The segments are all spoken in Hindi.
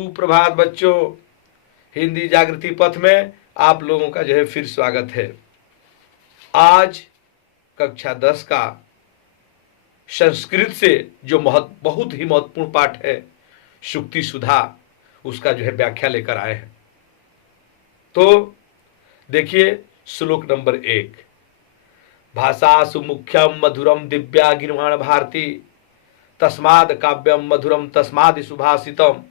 सुप्रभात बच्चों। हिंदी जागृति पथ में आप लोगों का फिर स्वागत है। आज कक्षा 10 का संस्कृत से जो बहुत ही महत्वपूर्ण पाठ है शुक्ति सुधा, उसका व्याख्या लेकर आए हैं। तो देखिए श्लोक नंबर 1। भाषासु मुख्यम मधुरम दिव्या गिर्वाण भारती तस्माद काव्यम मधुरम तस्माद सुभाषितम।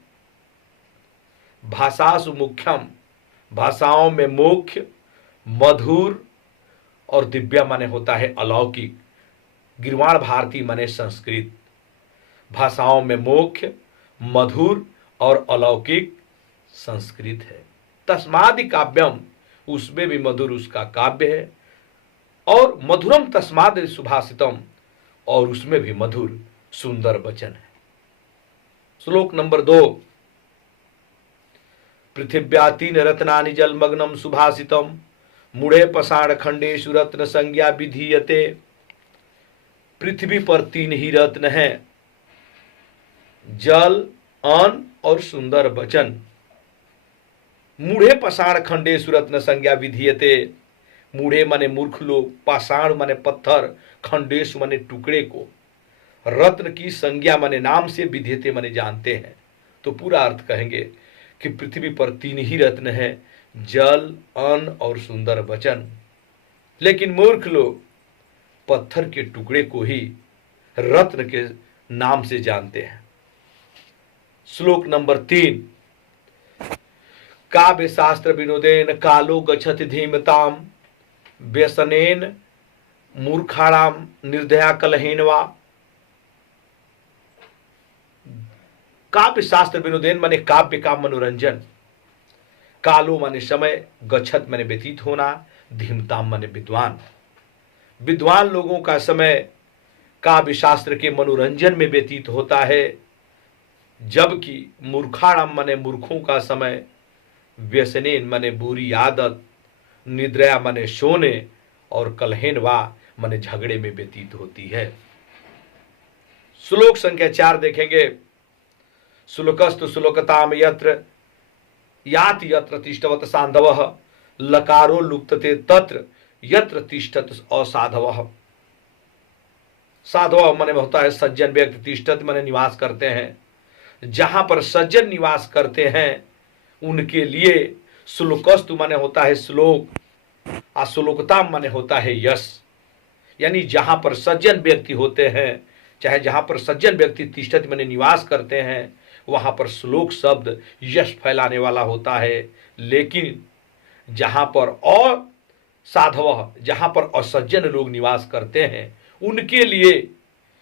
भाषासु मुख्यम, भाषाओं में मुख्य, मधुर और दिव्या माने होता है अलौकिक, गिर्वाण भारती माने संस्कृत। भाषाओं में मुख्य, मधुर और अलौकिक संस्कृत है। तस्मादि काव्यम, उसमें भी मधुर उसका काव्य है, और मधुरम तस्माद सुभाषितम, और उसमें भी मधुर सुंदर वचन है। श्लोक नंबर 2। पृथिव्या 3 रत्नानि जलमग्नम सुभाषितम मूढ़े पषाण खंडेषु रत्न संज्ञा विधीयते। पृथ्वी पर 3 ही रत्न हैं, जल, अन्न और सुंदर वचन। मूढ़े पषाण खंडेषु रत्न संज्ञा विधीयते। मूढ़े माने मूर्ख लोग, पाषाण माने पत्थर, खंडेषु माने टुकड़े को, रत्न की संज्ञा माने नाम से, विधीयते माने जानते हैं। तो पूरा अर्थ कहेंगे कि पृथ्वी पर 3 ही रत्न हैं, जल, अन्न और सुंदर वचन। लेकिन मूर्ख लोग पत्थर के टुकड़े को ही रत्न के नाम से जानते हैं। श्लोक नंबर 3। काव्य शास्त्र विनोदेन कालो गच्छति धीमताम व्यसनेन मूर्खाणाम निर्दया कलहेन वा। काव्य शास्त्र विनोदेन माने काव्य का मनोरंजन, कालो माने समय, गच्छत माने व्यतीत होना, धीमताम माने विद्वान। विद्वान लोगों का समय काव्य शास्त्र के मनोरंजन में व्यतीत होता है, जबकि मूर्खाणाम माने मूर्खों का समय व्यसनेन माने बुरी आदत, निद्रया माने सोने, और कलहेन वा माने झगड़े में व्यतीत होती है। श्लोक संख्या 4 देखेंगे। श्लोकस्तु श्लोकताम यत्र याति यत्र तिष्ठवत साधवः लकारो लुप्तते तत्र यत्र तिष्ठत असाधवः। साधव माने होता है सज्जन व्यक्ति, तिष्ठत माने निवास करते हैं। जहां पर सज्जन निवास करते हैं उनके लिए श्लोकस्तु माने होता है श्लोक, श्लोकताम माने होता है यश। यानी जहां पर सज्जन व्यक्ति होते हैं, चाहे जहां पर सज्जन व्यक्ति तिष्ठत माने निवास करते हैं, वहां पर श्लोक शब्द यश फैलाने वाला होता है। लेकिन जहां पर असाधव, जहां पर असज्जन लोग निवास करते हैं, उनके लिए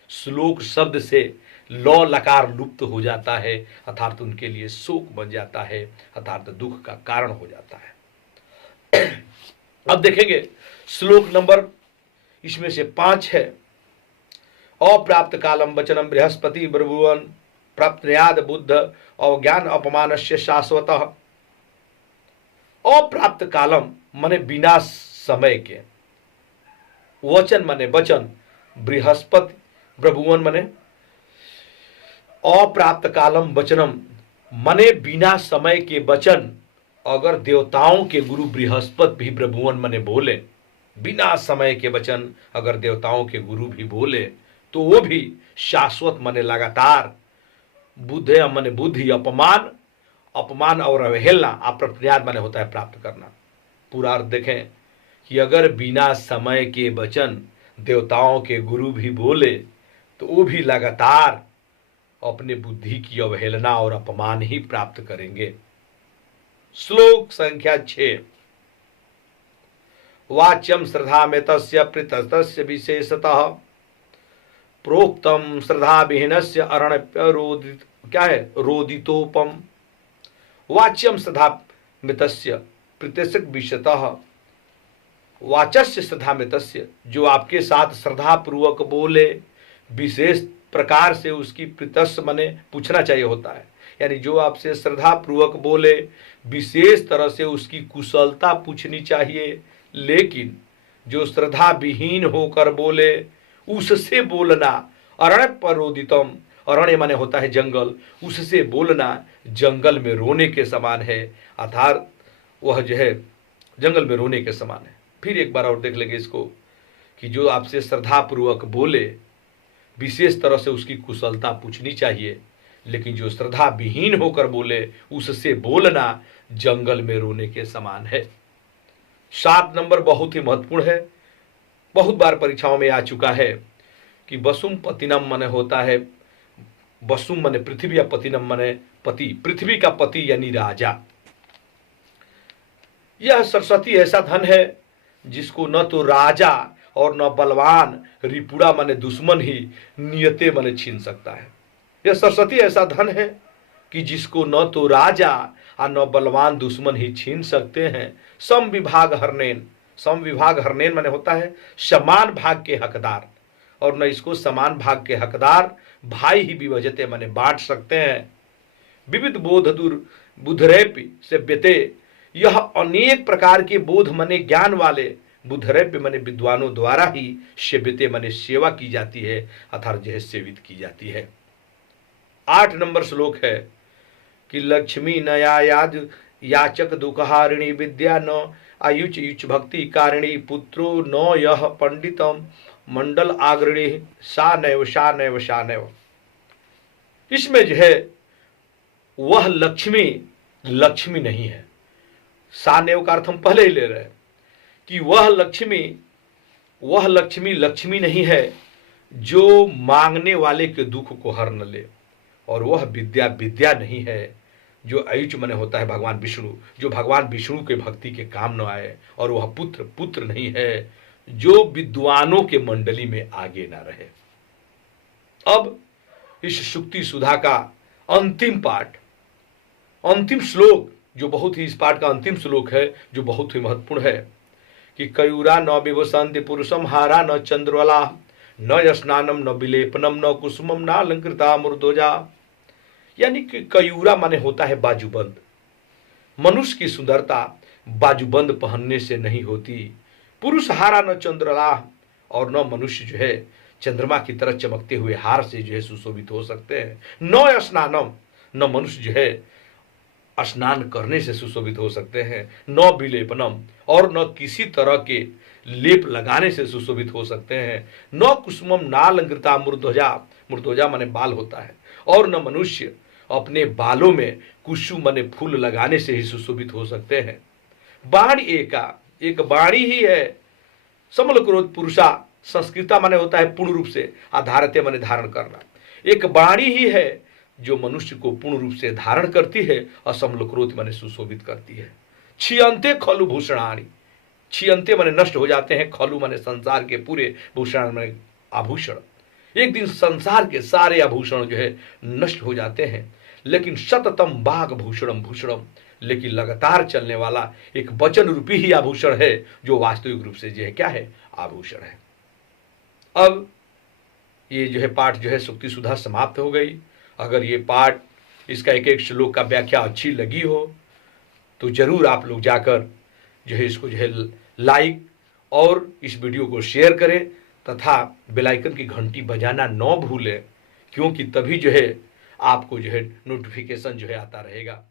श्लोक शब्द से लौ लकार लुप्त हो जाता है, अर्थात उनके लिए शोक बन जाता है, अर्थात दुख का कारण हो जाता है। अब देखेंगे श्लोक नंबर इसमें से 5 है। अप्राप्त कालम वचनम बृहस्पति ब्रभुवन प्राप्त बुद्ध अवज्ञान अपमानस्य शाश्वतः। अप्राप्त कालम माने बिना समय के, वचन माने वचन, बृहस्पति ब्रभुवन माने अप्राप्त कालम वचनम माने बिना समय के वचन। अगर देवताओं के गुरु बृहस्पति भी ब्रभुवन माने बोले, बिना समय के वचन अगर देवताओं के गुरु भी बोले, तो वो भी शाश्वत माने लगातार, बुद्धि माने बुद्धि, अपमान, अपमान और अवहेलना, अप्रत्याद माने होता है प्राप्त करना। पूरा अर्थ देखें कि अगर बिना समय के वचन देवताओं के गुरु भी बोले, तो वो भी लगातार अपने बुद्धि की अवहेलना और अपमान ही प्राप्त करेंगे। श्लोक संख्या 6। वाच्यम श्रद्धा में तस्य प्रीतस्य विशेषतः प्रोक्तम श्रद्धा विहीनस्य अरण्य रोदित, क्या है, रोदितोपम। वाच्यम श्रद्धा मितस्य प्रीतस्य विशेषतः, वाचस्य श्रद्धा मितस्य, जो आपके साथ श्रद्धा पूर्वक बोले, विशेष प्रकार से उसकी प्रीतस्य माने पूछना चाहिए होता है। यानी जो आपसे श्रद्धा पूर्वक बोले, विशेष तरह से उसकी कुशलता पूछनी चाहिए। लेकिन जो श्रद्धा विहीन होकर बोले, उससे बोलना, अरण्य परोदितम, अरण्य माने होता है जंगल, उससे बोलना जंगल में रोने के समान है, अर्थात वह जो है जंगल में रोने के समान है। फिर एक बार और देख लेंगे इसको कि जो आपसे श्रद्धापूर्वक बोले, विशेष तरह से उसकी कुशलता पूछनी चाहिए, लेकिन जो श्रद्धा विहीन होकर बोले, उससे बोलना जंगल में रोने के समान है। 7 नंबर बहुत ही महत्वपूर्ण है, बहुत बार परीक्षाओं में आ चुका है कि बसुम पतिनम माने होता है, बसुम माने पृथ्वी या पतिनम माने पति, पृथ्वी का पति यानी राजा। यह सरस्वती ऐसा धन है जिसको न तो राजा और न बलवान रिपुड़ा माने दुश्मन ही नियते माने छीन सकता है। यह सरस्वती ऐसा धन है कि जिसको न तो राजा और न बलवान दुश्मन ही छीन सकते हैं। सम विभाग हरनेन, सम विभाग हरनेन माने होता है समान भाग के हकदार, और न इसको समान भाग के हकदार भाई ही विभजते माने बांट सकते हैं। विविध बोध दूर बुधरेपि से बेते, यह अनेक प्रकार के बोध माने ज्ञान वाले, बुधरेपि माने विद्वानों द्वारा ही सेव्यते माने सेवा की जाती है, अर्थात जो है सेवित की जाती है। 8 नंबर श्लोक है कि लक्ष्मी नया याद याचक दुखहारिणी विद्या न आयुच युच भक्ति कारिणी पुत्रो न यह पंडितम मंडल आग्रणी सा नैव सा नैव सा नैव। इसमें जो है वह लक्ष्मी लक्ष्मी नहीं है। सा नैव का अर्थ हम पहले ही ले रहे हैं कि वह लक्ष्मी लक्ष्मी नहीं है जो मांगने वाले के दुख को हर न ले, और वह विद्या विद्या नहीं है जो अयुच मने होता है भगवान विष्णु, जो भगवान विष्णु के भक्ति के काम न आए, और वह पुत्र पुत्र नहीं है जो विद्वानों के मंडली में आगे ना रहे। अब इस सुक्ति सुधा का अंतिम पाठ, अंतिम श्लोक जो बहुत ही, इस पाठ का अंतिम श्लोक है जो बहुत ही महत्वपूर्ण है कि कयूरा न विवसन्ति पुरुषम हारा न चंद्रवला न यस्नानम न विलेपनम न कुसुमम न अलंकृता मुर्दोजा। यानी कि कयूरा माने होता है बाजूबंद। मनुष्य की सुंदरता बाजूबंद पहनने से नहीं होती। पुरुष हारा न चंद्रला, और न मनुष्य जो है चंद्रमा की तरह चमकते हुए हार से जो है सुशोभित हो सकते हैं। न स्नानम, न मनुष्य जो है स्नान करने से सुशोभित हो सकते हैं। न विलेपनम, और न किसी तरह के लेप लगाने से सुशोभित हो सकते हैं। न कुसुमम नालंकृता मुर्ध्वजा, मुर्ध्वजा माने बाल होता है, और न मनुष्य अपने बालों में कुसुम माने फूल लगाने से ही सुशोभित हो सकते हैं। बाणी एका, एक बाणी ही है। समल क्रोध पुरुषा, संस्कृता माने होता है पूर्ण रूप से, आधारते माने धारण करना। एक बाणी ही है जो मनुष्य को पूर्ण रूप से धारण करती है, और समल क्रोध माने सुशोभित करती है। छियंते खलु भूषणानि, छियंते माने नष्ट हो जाते हैं, खलु माने संसार के पूरे, भूषण माने आभूषण। एक दिन संसार के सारे आभूषण जो है नष्ट हो जाते हैं, लेकिन सततम बाघ भूषणम भूषणम, लेकिन लगातार चलने वाला एक वचन रूपी ही आभूषण है जो वास्तविक रूप से जो है क्या है, आभूषण है। अब ये जो है पाठ जो है सुक्ति सुधा समाप्त हो गई। अगर ये पाठ, इसका एक एक श्लोक का व्याख्या अच्छी लगी हो तो जरूर आप लोग जाकर जो है इसको जो है लाइक और इस वीडियो को शेयर करें, तथा बेल आइकन की घंटी बजाना न भूलें, क्योंकि तभी जो है आपको जो है नोटिफिकेशन जो है आता रहेगा।